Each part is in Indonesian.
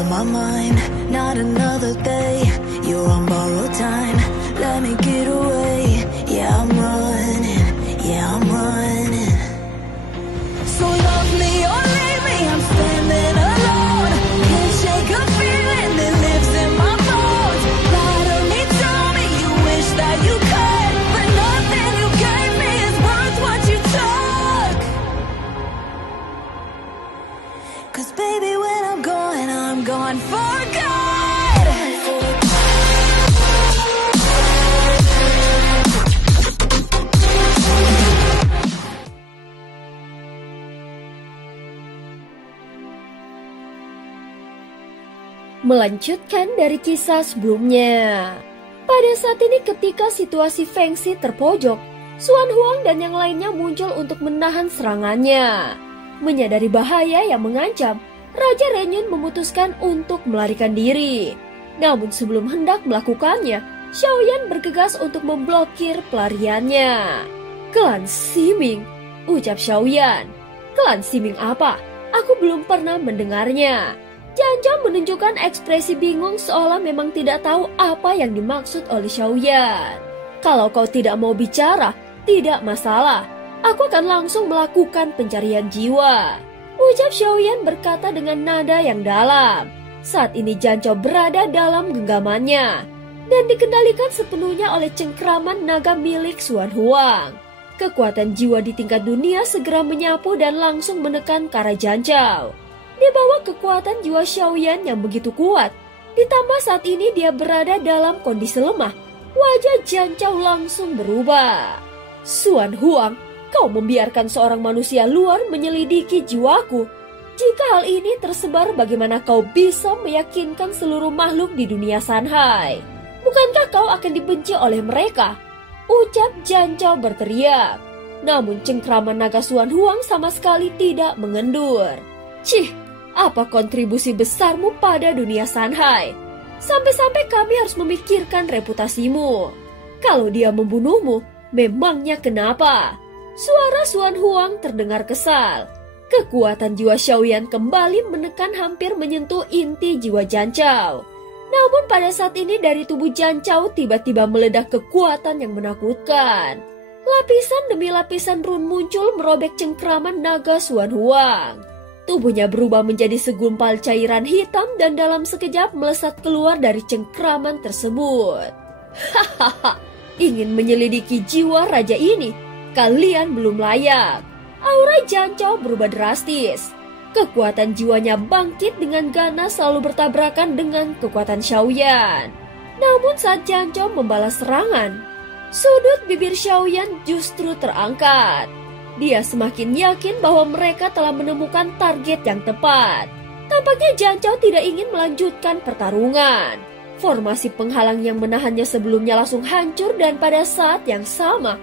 of my mind, not another day. You're on borrowed time, let me get away. Yeah, I'm running, yeah, I'm running. So love me or leave me, I'm standing alone. Can't shake a feeling that lives in my bones. Lie to me, tell me you wish that you could, but nothing you gave me is worth what you took. 'Cause baby, when I'm gone for good. Melanjutkan dari kisah sebelumnya. Pada saat ini ketika situasi Feng Xi terpojok, Xuan Huang dan yang lainnya muncul untuk menahan serangannya. Menyadari bahaya yang mengancam, Raja Renyun memutuskan untuk melarikan diri. Namun sebelum hendak melakukannya, Xiaoyan bergegas untuk memblokir pelariannya. "Klan Ximing," ucap Xiaoyan. "Klan Ximing apa? Aku belum pernah mendengarnya." Janjang menunjukkan ekspresi bingung seolah memang tidak tahu apa yang dimaksud oleh Xiaoyan. "Kalau kau tidak mau bicara, tidak masalah. Aku akan langsung melakukan pencarian jiwa," ucap Xiaoyan berkata dengan nada yang dalam. Saat ini Janjau berada dalam genggamannya dan dikendalikan sepenuhnya oleh cengkraman naga milik Xuan Huang. Kekuatan jiwa di tingkat dunia segera menyapu dan langsung menekan ke arah Janjau. Di bawah kekuatan jiwa Xiaoyan yang begitu kuat, ditambah saat ini dia berada dalam kondisi lemah, wajah Janjau langsung berubah. "Xuan Huang, kau membiarkan seorang manusia luar menyelidiki jiwaku. Jika hal ini tersebar, bagaimana kau bisa meyakinkan seluruh makhluk di dunia Sanhai? Bukankah kau akan dibenci oleh mereka?" ucap Janjau berteriak. Namun cengkraman naga Xuan Huang sama sekali tidak mengendur. "Cih, apa kontribusi besarmu pada dunia Sanhai? Sampai-sampai kami harus memikirkan reputasimu. Kalau dia membunuhmu, memangnya kenapa?" Suara Xuan Huang terdengar kesal. Kekuatan jiwa Xiaoyan kembali menekan hampir menyentuh inti jiwa Janjau. Namun pada saat ini dari tubuh Janjau tiba-tiba meledak kekuatan yang menakutkan. Lapisan demi lapisan run muncul merobek cengkraman naga Xuan Huang. Tubuhnya berubah menjadi segumpal cairan hitam dan dalam sekejap melesat keluar dari cengkraman tersebut. "Hahaha, ingin menyelidiki jiwa raja ini? Kalian belum layak." Aura Janjau berubah drastis. Kekuatan jiwanya bangkit dengan ganas selalu bertabrakan dengan kekuatan Xiaoyan. Namun saat Janjau membalas serangan, sudut bibir Xiaoyan justru terangkat. Dia semakin yakin bahwa mereka telah menemukan target yang tepat. Tampaknya Janjau tidak ingin melanjutkan pertarungan. Formasi penghalang yang menahannya sebelumnya langsung hancur dan pada saat yang sama,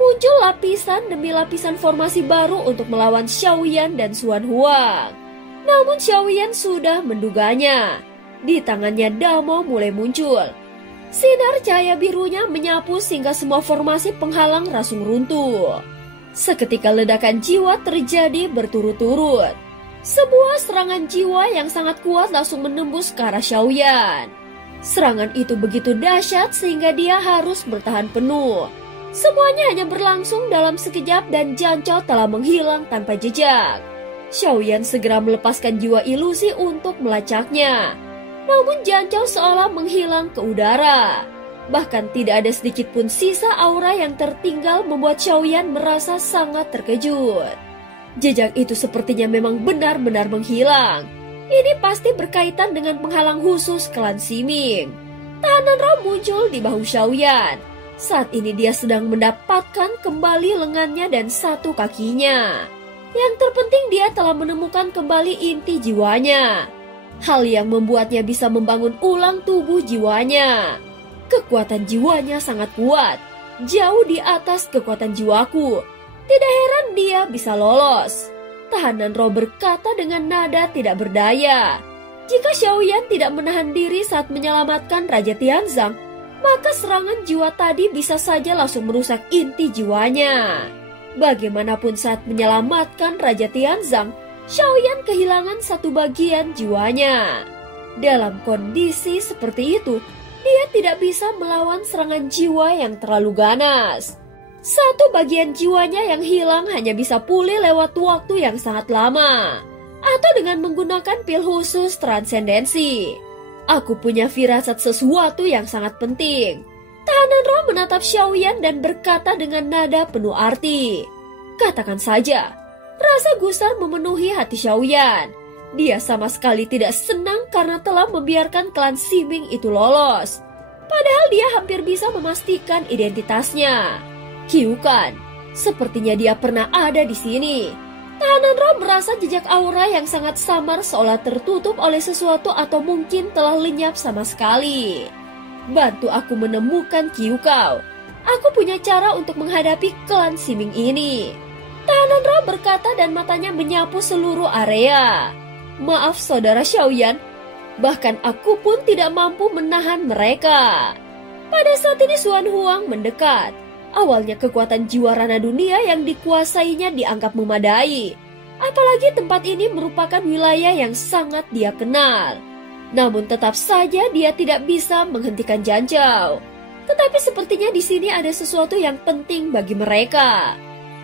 muncul lapisan demi lapisan formasi baru untuk melawan Xiaoyan dan Xuan Huang. Namun Xiaoyan sudah menduganya. Di tangannya Damo mulai muncul. Sinar cahaya birunya menyapu sehingga semua formasi penghalang langsung runtuh. Seketika ledakan jiwa terjadi berturut-turut. Sebuah serangan jiwa yang sangat kuat langsung menembus ke arah Xiaoyan. Serangan itu begitu dahsyat sehingga dia harus bertahan penuh. Semuanya hanya berlangsung dalam sekejap dan Janjau telah menghilang tanpa jejak. Xiaoyan segera melepaskan jiwa ilusi untuk melacaknya. Namun Janjau seolah menghilang ke udara. Bahkan tidak ada sedikit pun sisa aura yang tertinggal membuat Xiaoyan merasa sangat terkejut. Jejak itu sepertinya memang benar-benar menghilang. Ini pasti berkaitan dengan penghalang khusus klan Ximing. Tahanan roh muncul di bahu Xiaoyan. Saat ini dia sedang mendapatkan kembali lengannya dan satu kakinya. Yang terpenting dia telah menemukan kembali inti jiwanya. Hal yang membuatnya bisa membangun ulang tubuh jiwanya. Kekuatan jiwanya sangat kuat, jauh di atas kekuatan jiwaku. Tidak heran dia bisa lolos. Tahanan roh berkata dengan nada tidak berdaya. Jika Xiaoyan tidak menahan diri saat menyelamatkan Raja Tianzang, maka serangan jiwa tadi bisa saja langsung merusak inti jiwanya. Bagaimanapun saat menyelamatkan Raja Tianzang, Xiaoyan kehilangan satu bagian jiwanya. Dalam kondisi seperti itu, dia tidak bisa melawan serangan jiwa yang terlalu ganas. Satu bagian jiwanya yang hilang hanya bisa pulih lewat waktu yang sangat lama, atau dengan menggunakan pil khusus transendensi. Aku punya firasat sesuatu yang sangat penting. Tahanan roh menatap Xiaoyan dan berkata dengan nada penuh arti. Katakan saja. Rasa gusar memenuhi hati Xiaoyan. Dia sama sekali tidak senang karena telah membiarkan klan Siming itu lolos. Padahal dia hampir bisa memastikan identitasnya. Kyukan, sepertinya dia pernah ada di sini. Tahanan roh merasa jejak aura yang sangat samar seolah tertutup oleh sesuatu atau mungkin telah lenyap sama sekali. Bantu aku menemukan Kyukao. Aku punya cara untuk menghadapi klan Siming ini. Tahanan roh berkata dan matanya menyapu seluruh area. Maaf saudara Xiaoyan, bahkan aku pun tidak mampu menahan mereka. Pada saat ini Xuan Huang mendekat. Awalnya kekuatan jiwa ranah dunia yang dikuasainya dianggap memadai. Apalagi tempat ini merupakan wilayah yang sangat dia kenal. Namun tetap saja dia tidak bisa menghentikan Janjiao. Tetapi sepertinya di sini ada sesuatu yang penting bagi mereka.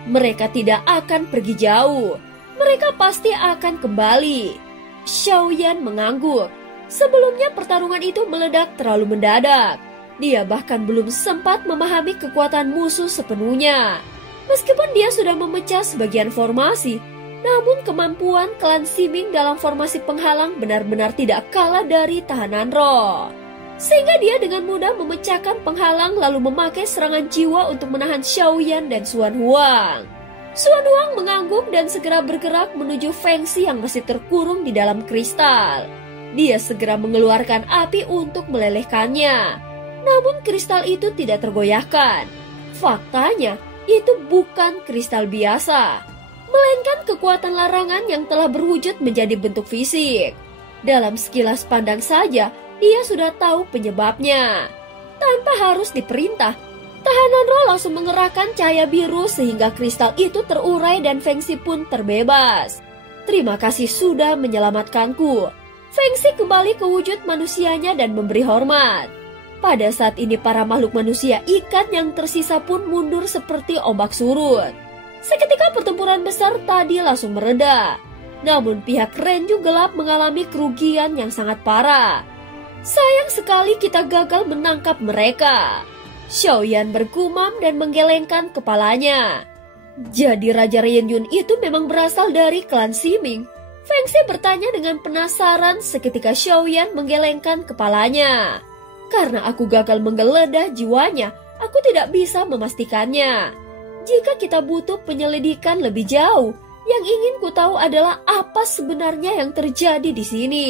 Mereka tidak akan pergi jauh. Mereka pasti akan kembali. Xiaoyan mengangguk. Sebelumnya pertarungan itu meledak terlalu mendadak. Dia bahkan belum sempat memahami kekuatan musuh sepenuhnya. Meskipun dia sudah memecah sebagian formasi, namun kemampuan klan Siming dalam formasi penghalang benar-benar tidak kalah dari tahanan roh. Sehingga dia dengan mudah memecahkan penghalang lalu memakai serangan jiwa untuk menahan Xiaoyan dan Xuan Huang. Xuan Huang mengangguk dan segera bergerak menuju Feng Xi yang masih terkurung di dalam kristal. Dia segera mengeluarkan api untuk melelehkannya. Namun kristal itu tidak tergoyahkan. Faktanya, itu bukan kristal biasa, melainkan kekuatan larangan yang telah berwujud menjadi bentuk fisik. Dalam sekilas pandang saja, dia sudah tahu penyebabnya. Tanpa harus diperintah, tahanan roh langsung mengerahkan cahaya biru sehingga kristal itu terurai dan Feng Xi pun terbebas. Terima kasih sudah menyelamatkanku. Feng Xi kembali ke wujud manusianya dan memberi hormat. Pada saat ini para makhluk manusia ikan yang tersisa pun mundur seperti ombak surut. Seketika pertempuran besar tadi langsung mereda. Namun pihak Renju gelap mengalami kerugian yang sangat parah. Sayang sekali kita gagal menangkap mereka. Xiaoyan bergumam dan menggelengkan kepalanya. Jadi Raja Renyun itu memang berasal dari klan Siming. Feng Xi bertanya dengan penasaran seketika Xiaoyan menggelengkan kepalanya. Karena aku gagal menggeledah jiwanya, aku tidak bisa memastikannya. Jika kita butuh penyelidikan lebih jauh, yang ingin ku tahu adalah apa sebenarnya yang terjadi di sini.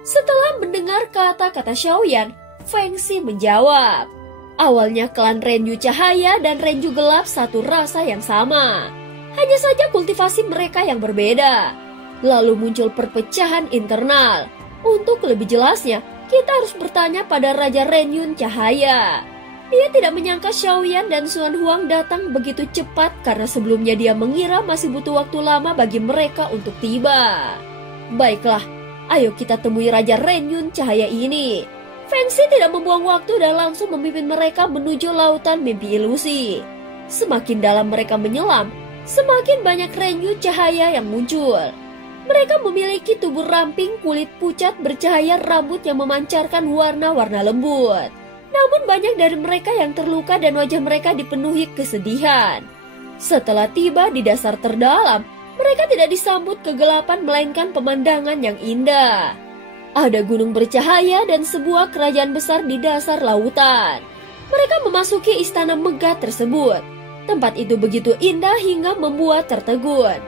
Setelah mendengar kata-kata Xiaoyan, Feng Xi menjawab. Awalnya klan Renju Cahaya dan Renju Gelap satu rasa yang sama. Hanya saja kultivasi mereka yang berbeda. Lalu muncul perpecahan internal. Untuk lebih jelasnya, kita harus bertanya pada Raja Renyun Cahaya. Dia tidak menyangka Xiaoyan dan Xuan Huang datang begitu cepat karena sebelumnya dia mengira masih butuh waktu lama bagi mereka untuk tiba. Baiklah, ayo kita temui Raja Renyun Cahaya ini. Feng Xi tidak membuang waktu dan langsung memimpin mereka menuju lautan mimpi ilusi. Semakin dalam mereka menyelam, semakin banyak Renyun Cahaya yang muncul. Mereka memiliki tubuh ramping, kulit pucat bercahaya, rambut yang memancarkan warna-warna lembut. Namun banyak dari mereka yang terluka dan wajah mereka dipenuhi kesedihan. Setelah tiba di dasar terdalam, mereka tidak disambut kegelapan melainkan pemandangan yang indah. Ada gunung bercahaya dan sebuah kerajaan besar di dasar lautan. Mereka memasuki istana megah tersebut. Tempat itu begitu indah hingga membuat tertegun.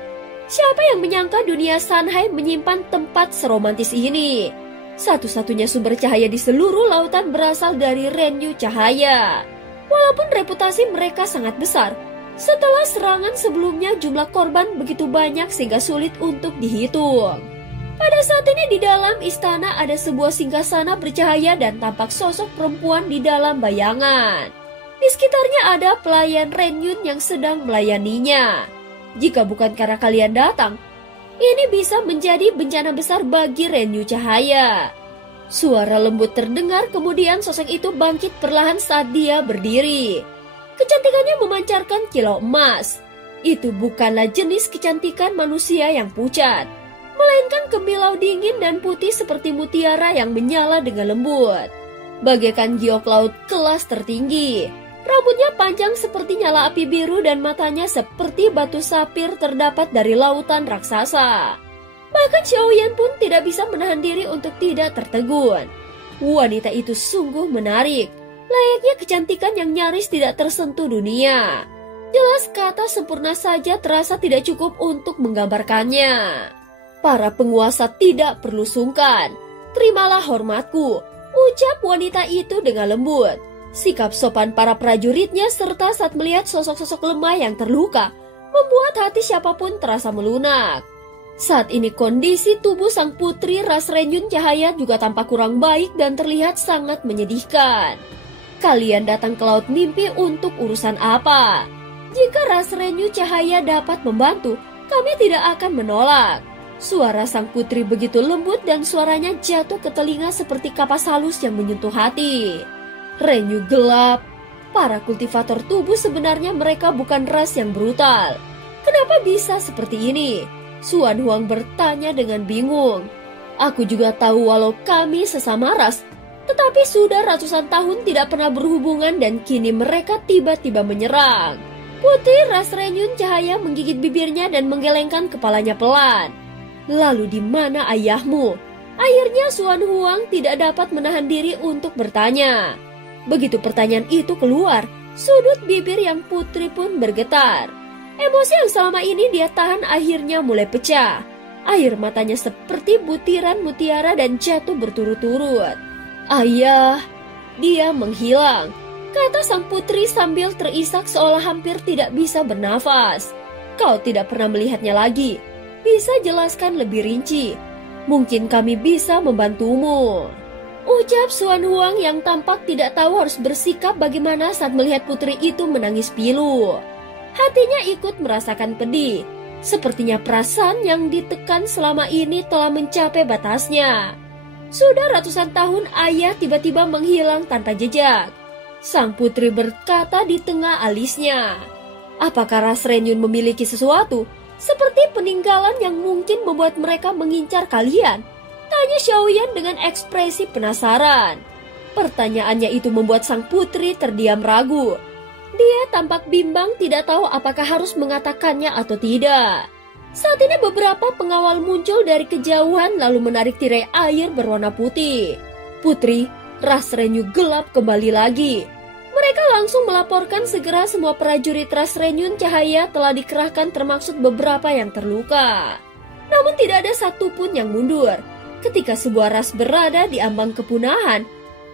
Siapa yang menyangka dunia Sanhai menyimpan tempat seromantis ini? Satu-satunya sumber cahaya di seluruh lautan berasal dari Renju Cahaya. Walaupun reputasi mereka sangat besar, setelah serangan sebelumnya jumlah korban begitu banyak sehingga sulit untuk dihitung. Pada saat ini di dalam istana ada sebuah singgasana bercahaya dan tampak sosok perempuan di dalam bayangan. Di sekitarnya ada pelayan Renyun yang sedang melayaninya. Jika bukan karena kalian datang, ini bisa menjadi bencana besar bagi Renju Cahaya. Suara lembut terdengar, kemudian sosok itu bangkit perlahan saat dia berdiri. Kecantikannya memancarkan kilau emas. Itu bukanlah jenis kecantikan manusia yang pucat, melainkan kemilau dingin dan putih seperti mutiara yang menyala dengan lembut. Bagaikan giok laut kelas tertinggi. Rambutnya panjang seperti nyala api biru dan matanya seperti batu sapir terdapat dari lautan raksasa. Bahkan Xiaoyan pun tidak bisa menahan diri untuk tidak tertegun. Wanita itu sungguh menarik, layaknya kecantikan yang nyaris tidak tersentuh dunia. Jelas kata sempurna saja terasa tidak cukup untuk menggambarkannya. Para penguasa tidak perlu sungkan. Terimalah hormatku, ucap wanita itu dengan lembut. Sikap sopan para prajuritnya serta saat melihat sosok-sosok lemah yang terluka membuat hati siapapun terasa melunak. Saat ini kondisi tubuh sang putri Ras Renyun Cahaya juga tampak kurang baik dan terlihat sangat menyedihkan. Kalian datang ke Laut Mimpi untuk urusan apa? Jika Ras Renyun Cahaya dapat membantu, kami tidak akan menolak. Suara sang putri begitu lembut dan suaranya jatuh ke telinga seperti kapas halus yang menyentuh hati. Renyu gelap. Para kultivator tubuh sebenarnya mereka bukan ras yang brutal. Kenapa bisa seperti ini? Suan Huang bertanya dengan bingung. Aku juga tahu walau kami sesama ras, tetapi sudah ratusan tahun tidak pernah berhubungan dan kini mereka tiba-tiba menyerang. Putri Ras Renyun Cahaya menggigit bibirnya dan menggelengkan kepalanya pelan. Lalu di mana ayahmu? Akhirnya Suan Huang tidak dapat menahan diri untuk bertanya. Begitu pertanyaan itu keluar, sudut bibir yang putri pun bergetar. Emosi yang selama ini dia tahan akhirnya mulai pecah. Air matanya seperti butiran mutiara dan jatuh berturut-turut. Ayah, dia menghilang, kata sang putri sambil terisak seolah hampir tidak bisa bernafas. Kau tidak pernah melihatnya lagi. Bisa jelaskan lebih rinci? Mungkin kami bisa membantumu. Ucap Suan Huang yang tampak tidak tahu harus bersikap bagaimana saat melihat putri itu menangis pilu. Hatinya ikut merasakan pedih. Sepertinya perasaan yang ditekan selama ini telah mencapai batasnya. Sudah ratusan tahun ayah tiba-tiba menghilang tanpa jejak. Sang putri berkata di tengah alisnya. Apakah Ras Renyun memiliki sesuatu? Seperti peninggalan yang mungkin membuat mereka mengincar kalian? Tanya Xiaoyan dengan ekspresi penasaran. Pertanyaannya itu membuat sang putri terdiam ragu. Dia tampak bimbang tidak tahu apakah harus mengatakannya atau tidak. Saat ini beberapa pengawal muncul dari kejauhan lalu menarik tirai air berwarna putih. Putri, Ras Renyun gelap kembali lagi. Mereka langsung melaporkan segera semua prajurit Ras Renyun Cahaya telah dikerahkan termasuk beberapa yang terluka. Namun tidak ada satupun yang mundur. Ketika sebuah ras berada di ambang kepunahan,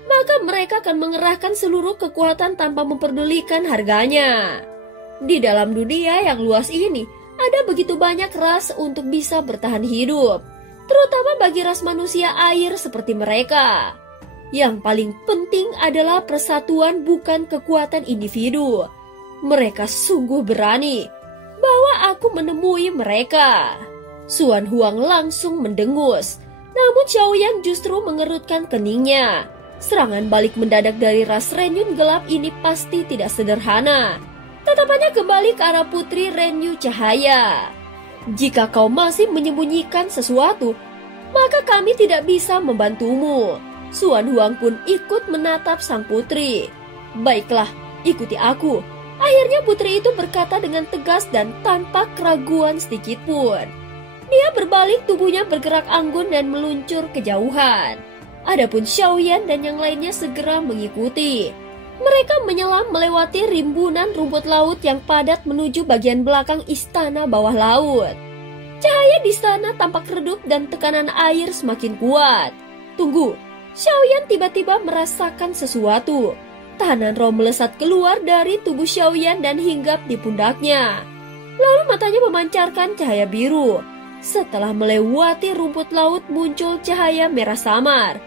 maka mereka akan mengerahkan seluruh kekuatan tanpa memperdulikan harganya. Di dalam dunia yang luas ini, ada begitu banyak ras untuk bisa bertahan hidup, terutama bagi ras manusia air seperti mereka. Yang paling penting adalah persatuan bukan kekuatan individu. Mereka sungguh berani. Bawa aku menemui mereka. Suan Huang langsung mendengus, namun Xiaoyan justru mengerutkan keningnya. Serangan balik mendadak dari Ras Renyun gelap ini pasti tidak sederhana. Tatapannya kembali ke arah putri Renyu Cahaya. Jika kau masih menyembunyikan sesuatu, maka kami tidak bisa membantumu. Suan Huang pun ikut menatap sang putri. Baiklah, ikuti aku. Akhirnya putri itu berkata dengan tegas dan tanpa keraguan sedikit pun. Dia berbalik, tubuhnya bergerak anggun dan meluncur kejauhan. Adapun Xiaoyan dan yang lainnya segera mengikuti. Mereka menyelam melewati rimbunan rumput laut yang padat menuju bagian belakang istana bawah laut. Cahaya di sana tampak redup dan tekanan air semakin kuat. Tunggu, Xiaoyan tiba-tiba merasakan sesuatu. Tahanan roh melesat keluar dari tubuh Xiaoyan dan hinggap di pundaknya. Lalu matanya memancarkan cahaya biru. Setelah melewati rumput laut muncul cahaya merah samar.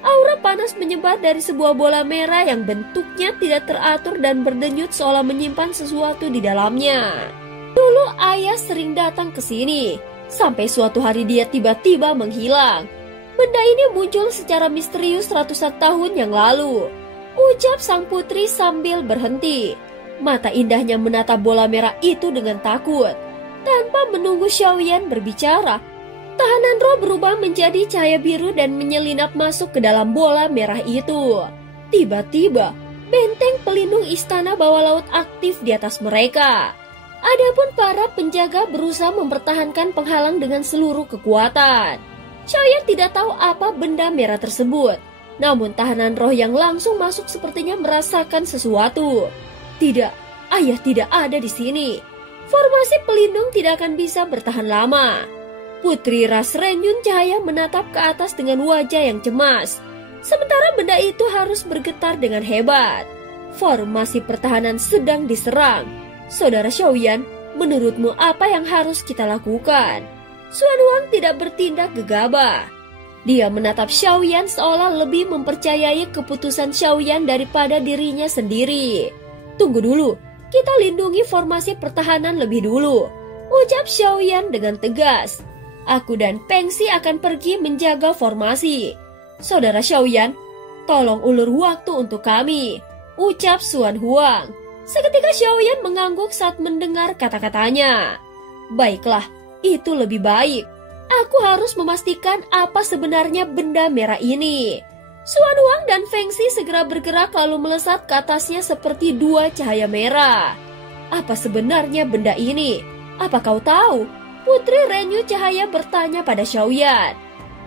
Aura panas menyebar dari sebuah bola merah yang bentuknya tidak teratur dan berdenyut seolah menyimpan sesuatu di dalamnya. Dulu ayah sering datang ke sini, sampai suatu hari dia tiba-tiba menghilang. Benda ini muncul secara misterius ratusan tahun yang lalu, ucap sang putri sambil berhenti. Mata indahnya menatap bola merah itu dengan takut. Tanpa menunggu Xiaoyan berbicara, tahanan roh berubah menjadi cahaya biru dan menyelinap masuk ke dalam bola merah itu. Tiba-tiba, benteng pelindung istana bawah laut aktif di atas mereka. Adapun para penjaga berusaha mempertahankan penghalang dengan seluruh kekuatan. Xiaoyan tidak tahu apa benda merah tersebut. Namun tahanan roh yang langsung masuk sepertinya merasakan sesuatu. Tidak, ayah tidak ada di sini. Formasi pelindung tidak akan bisa bertahan lama. Putri Ras Renyun Cahaya menatap ke atas dengan wajah yang cemas. Sementara benda itu harus bergetar dengan hebat. Formasi pertahanan sedang diserang. Saudara Xiaoyan, menurutmu apa yang harus kita lakukan? Xuan Huang tidak bertindak gegabah. Dia menatap Xiaoyan seolah lebih mempercayai keputusan Xiaoyan daripada dirinya sendiri. Tunggu dulu, kita lindungi formasi pertahanan lebih dulu, ucap Xiaoyan dengan tegas. Aku dan Peng Xi akan pergi menjaga formasi. Saudara Xiaoyan, tolong ulur waktu untuk kami, ucap Xuan Huang. Seketika Xiaoyan mengangguk saat mendengar kata-katanya. Baiklah, itu lebih baik. Aku harus memastikan apa sebenarnya benda merah ini. Xuan Huang dan Feng Xi segera bergerak lalu melesat ke atasnya seperti dua cahaya merah. Apa sebenarnya benda ini? Apa kau tahu? Putri Renyu Cahaya bertanya pada Xiaoyan.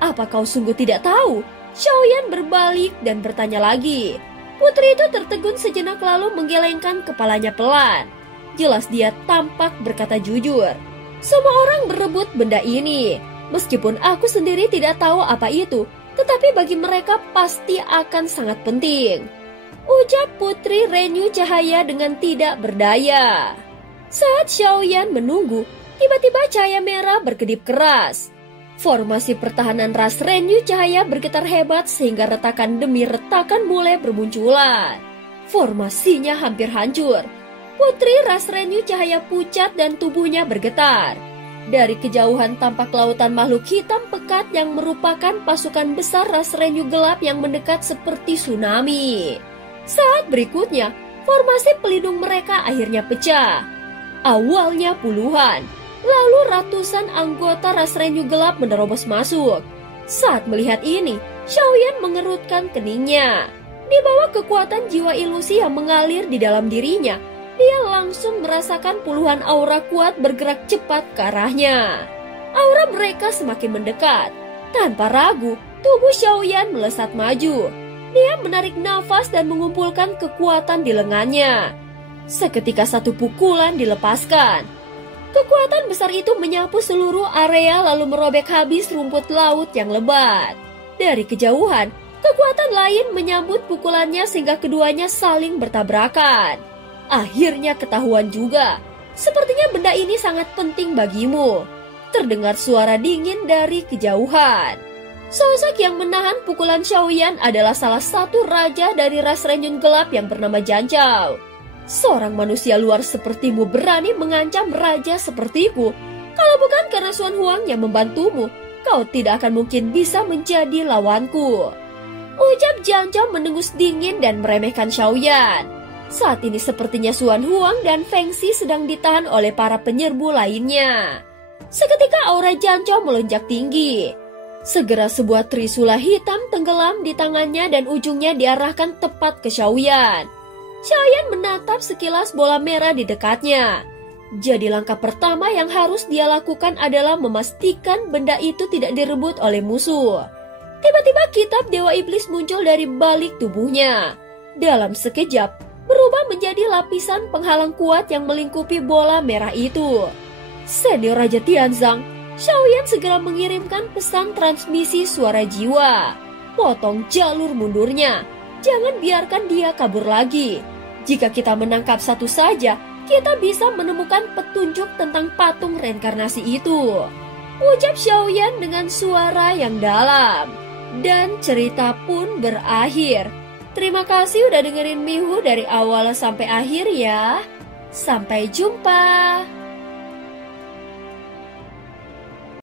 Apa kau sungguh tidak tahu? Xiaoyan berbalik dan bertanya lagi. Putri itu tertegun sejenak lalu menggelengkan kepalanya pelan. Jelas dia tampak berkata jujur. Semua orang berebut benda ini. Meskipun aku sendiri tidak tahu apa itu, tetapi bagi mereka pasti akan sangat penting, ucap Putri Renyu Cahaya dengan tidak berdaya. Saat Xiaoyan menunggu, tiba-tiba cahaya merah berkedip keras. Formasi pertahanan Ras Renyu Cahaya bergetar hebat sehingga retakan demi retakan mulai bermunculan. Formasinya hampir hancur. Putri Ras Renyu Cahaya pucat dan tubuhnya bergetar. Dari kejauhan tampak lautan makhluk hitam pekat yang merupakan pasukan besar Ras Renyu gelap yang mendekat seperti tsunami. Saat berikutnya, formasi pelindung mereka akhirnya pecah. Awalnya puluhan, lalu ratusan anggota Ras Renyu gelap menerobos masuk. Saat melihat ini, Xiaoyan mengerutkan keningnya. Di bawah kekuatan jiwa ilusi yang mengalir di dalam dirinya, dia langsung merasakan puluhan aura kuat bergerak cepat ke arahnya. Aura mereka semakin mendekat. Tanpa ragu, tubuh Xiaoyan melesat maju. Dia menarik nafas dan mengumpulkan kekuatan di lengannya. Seketika satu pukulan dilepaskan. Kekuatan besar itu menyapu seluruh area lalu merobek habis rumput laut yang lebat. Dari kejauhan, kekuatan lain menyambut pukulannya sehingga keduanya saling bertabrakan. Akhirnya ketahuan juga. Sepertinya benda ini sangat penting bagimu. Terdengar suara dingin dari kejauhan. Sosok yang menahan pukulan Xiaoyan adalah salah satu raja dari Ras Renyun Gelap yang bernama Janchao. Seorang manusia luar sepertimu berani mengancam raja sepertiku. Kalau bukan karena Xuan Huang yang membantumu, kau tidak akan mungkin bisa menjadi lawanku, ucap Janchao mendengus dingin dan meremehkan Xiaoyan. Saat ini sepertinya Xuan Huang dan Feng Xi sedang ditahan oleh para penyerbu lainnya. Seketika aura Janchao melonjak tinggi. Segera sebuah trisula hitam tenggelam di tangannya dan ujungnya diarahkan tepat ke Xiaoyan. Xiaoyan menatap sekilas bola merah di dekatnya. Jadi langkah pertama yang harus dia lakukan adalah memastikan benda itu tidak direbut oleh musuh. Tiba-tiba kitab Dewa Iblis muncul dari balik tubuhnya. Dalam sekejap, berubah menjadi lapisan penghalang kuat yang melingkupi bola merah itu. Senior Raja Tianzang, Xiaoyan segera mengirimkan pesan transmisi suara jiwa. Potong jalur mundurnya, jangan biarkan dia kabur lagi. Jika kita menangkap satu saja, kita bisa menemukan petunjuk tentang patung reinkarnasi itu, ucap Xiaoyan dengan suara yang dalam. Dan cerita pun berakhir. Terima kasih udah dengerin Mihu dari awal sampai akhir ya. Sampai jumpa.